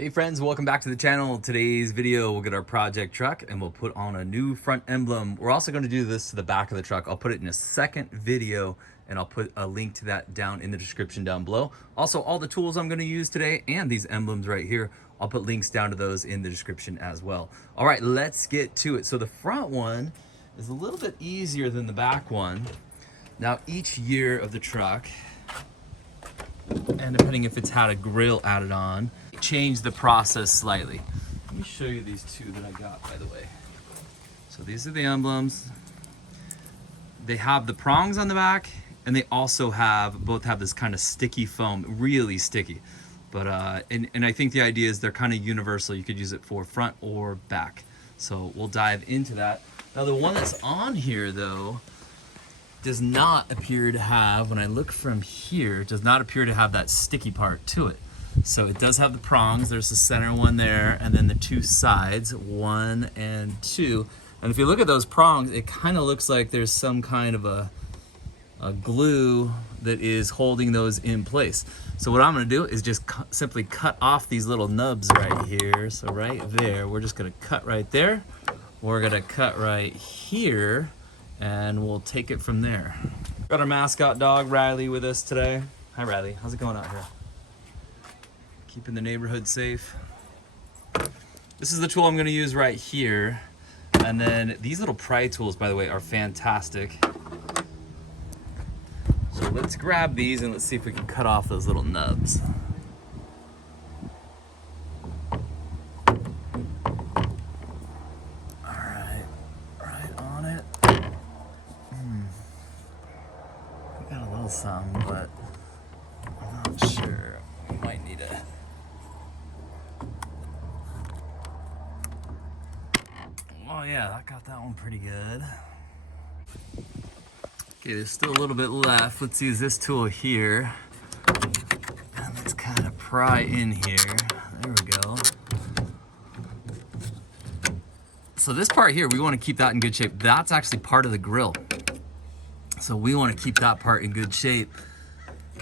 Hey friends, welcome back to the channel. Today's video, we'll get our project truck and we'll put on a new front emblem. We're also going to do this to the back of the truck. I'll put it in a second video and I'll put a link to that down in the description down below. Also, all the tools I'm going to use today and these emblems right here, I'll put links down to those in the description as well. All right, let's get to it. So the front one is a little bit easier than the back one. Now each year of the truck, and depending if it's had a grill added on, change the process slightly. Let me show you these two that I got, by the way. So these are the emblems. They have the prongs on the back, and they also both have this kind of sticky foam, really sticky. But and I think the idea is they're kind of universal. You could use it for front or back. So we'll dive into that. Now the one that's on here though does not appear to have, when I look from here, does not appear to have that sticky part to it. So it does have the prongs. There's the center one there, and then the two sides, 1 and 2. And if you look at those prongs, it kind of looks like there's some kind of a glue that is holding those in place. So what I'm gonna do is just simply cut off these little nubs right here. So right there, we're just gonna cut right there. We're gonna cut right here, and we'll take it from there. Got our mascot dog, Riley, with us today. Hi, Riley. How's it going out here? Keeping the neighborhood safe. This is the tool I'm going to use right here. And then these little pry tools, by the way, are fantastic. So let's grab these and let's see if we can cut off those little nubs. Alright, right on it. We got a little some, but I'm not sure. We might need a... Oh yeah, I got that one pretty good. Okay, there's still a little bit left. Let's use this tool here. And let's kind of pry in here. There we go. So this part here, we want to keep that in good shape. That's actually part of the grill. So we want to keep that part in good shape.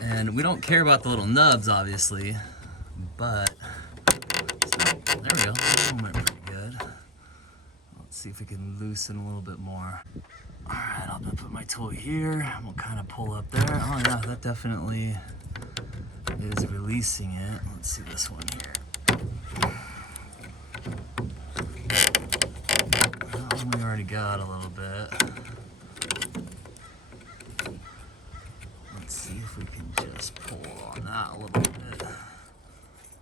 And we don't care about the little nubs, obviously, but so, there we go. That one went pretty good. Let's see if we can loosen a little bit more. All right, I'm gonna put my tool here, and we'll kind of pull up there. Oh yeah, that definitely is releasing it. Let's see this one here. That one we already got a little bit. Let's see if we can just pull on that a little bit.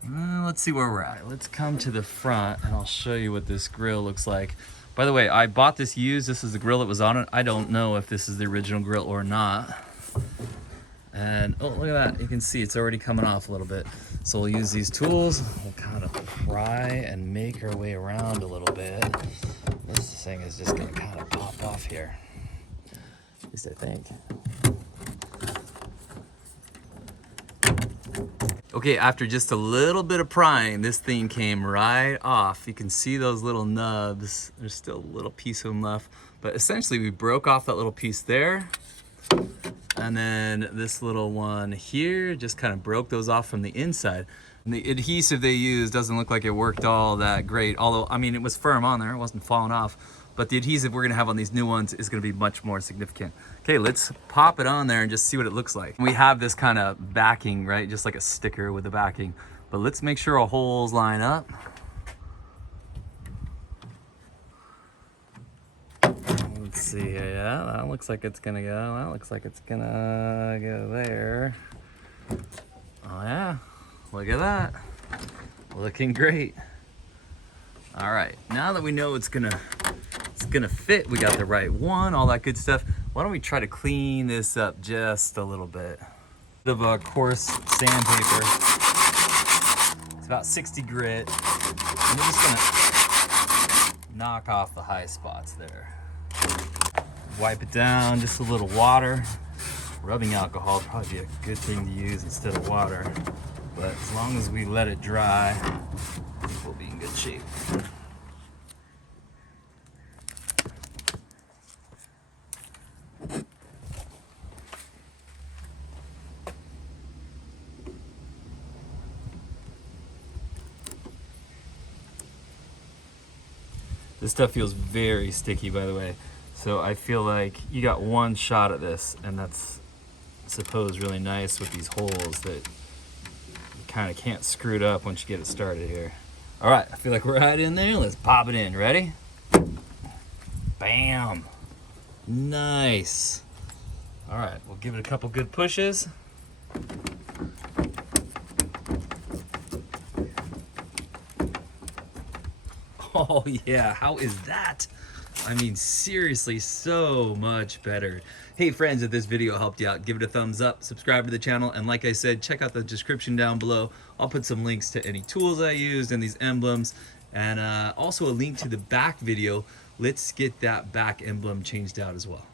Let's see where we're at. Let's come to the front and I'll show you what this grill looks like. By the way, I bought this used. This is the grill that was on it. I don't know if this is the original grill or not. And oh, look at that. You can see it's already coming off a little bit. So we'll use these tools. We'll kind of pry and make our way around a little bit. This thing is just gonna kind of pop off here. At least I think. Okay, after just a little bit of prying, this thing came right off. You can see those little nubs. There's still a little piece of them left. But essentially, we broke off that little piece there. And then this little one here just kind of broke those off from the inside. And the adhesive they used doesn't look like it worked all that great. Although, I mean, it was firm on there. It wasn't falling off. But the adhesive we're gonna have on these new ones is gonna be much more significant. Okay, let's pop it on there and just see what it looks like. We have this kind of backing, right? Just like a sticker with the backing. But let's make sure our holes line up. Let's see here, yeah, that looks like it's gonna go. That looks like it's gonna go there. Oh yeah, look at that. Looking great. All right, now that we know it's gonna fit, we got the right one, all that good stuff. Why don't we try to clean this up just a little bit? Of a coarse sandpaper. It's about 60 grit. And we're just gonna knock off the high spots there. Wipe it down, just a little water. Rubbing alcohol would probably be a good thing to use instead of water. But as long as we let it dry, I think we'll be in good shape. This stuff feels very sticky, by the way. So I feel like you got one shot at this, and that's suppose really nice with these holes that you kind of can't screw it up once you get it started here. All right, I feel like we're right in there. Let's pop it in. Ready? Bam. Nice. All right, we'll give it a couple good pushes. Oh yeah, how is that? I mean, seriously, so much better. Hey friends, if this video helped you out, give it a thumbs up, subscribe to the channel, and like I said, check out the description down below. I'll put some links to any tools I used and these emblems, and also a link to the back video. Let's get that back emblem changed out as well.